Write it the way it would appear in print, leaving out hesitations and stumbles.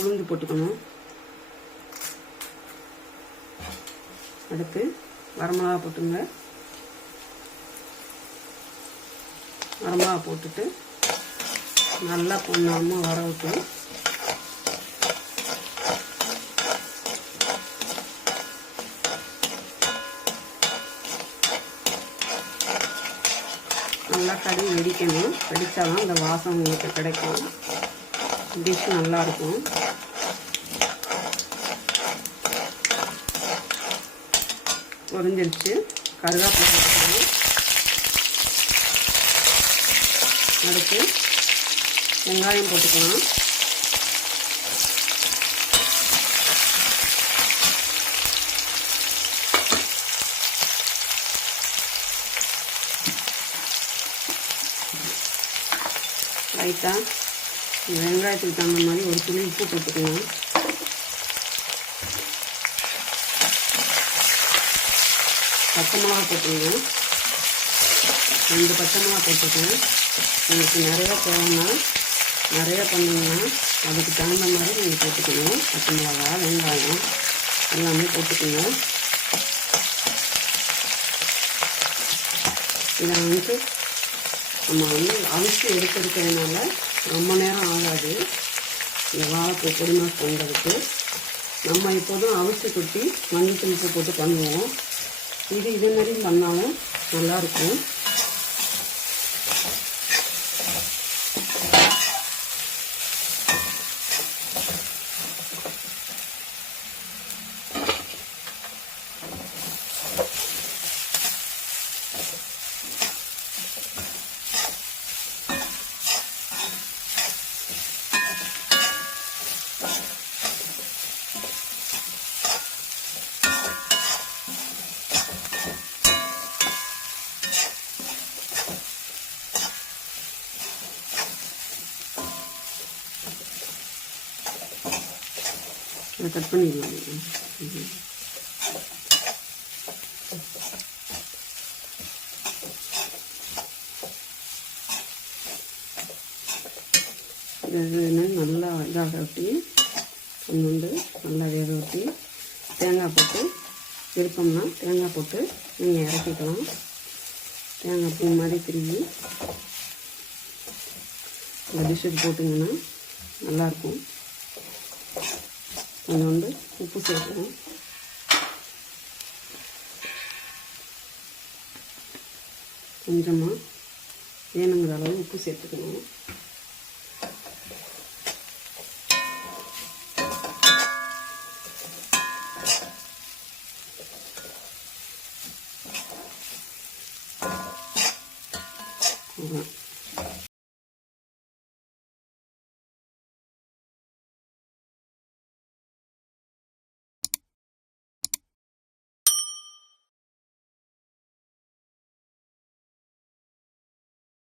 உளுந்து போட்டுக்கணும். அடுத்து வரமிளகா போட்டுங்க. வரமிளகா போட்டுட்டு நல்லா பொன்னாமல் வர வைக்கணும். நல்லா கறி வெடிக்கணும். வெடித்தாதான் அந்த வாசம் உங்களுக்கு கிடைக்கும். டிஷ் நல்லாயிருக்கும். பொரிஞ்சிருச்சு. கருவேப்பிலை போட்டுக்கணும். அடுத்து வெங்காயம் போட்டுக்கலாம். லைட்டாக வெங்காயத்துக்கு தகுந்த மாதிரி ஒரு துளி உப்பு போட்டுக்கலாம். பச்சை மிளகா போட்டுக்கோங்க. 2 பச்சை மிளகா போட்டுக்கேன். உங்களுக்கு நிறையா தேவைன்னா நிறையா பண்ணிங்கன்னா அதுக்கு தகுந்த மாதிரி நீங்கள் போட்டுக்கணும். பச்சை மிளகா, வெங்காயம் எல்லாமே போட்டுக்கணும். இதை நம்ம அவிச்சு எடுக்கிறதுனால ரொம்ப நேரம் ஆகாது. இந்த வாழைப்பூ பொடிமா பண்ணுறதுக்கு நம்ம இப்போதும் அவிச்சு கொட்டி மஞ்சள் உப்பு போட்டு பண்ணுவோம். இது மாதிரி பண்ணாலும் நல்லாயிருக்கும். அதை கட் பண்ணிடலாம். நல்லா இதாக ஊற்றி கொஞ்சோண்டு நல்லா வேக ஊற்றி தேங்காய் போட்டு விருப்பம்னா தேங்காய் போட்டு நீங்கள் இறக்கிக்கலாம். தேங்காய் பூ மாதிரி திரும்பி இந்த டிஷ்ஷுக்கு போட்டிங்கன்னா நல்லாயிருக்கும். கொஞ்சோண்டு உப்பு சேர்க்கணும். கொஞ்சமாக வேணுங்கிற அளவு உப்பு சேர்த்துக்கணும்.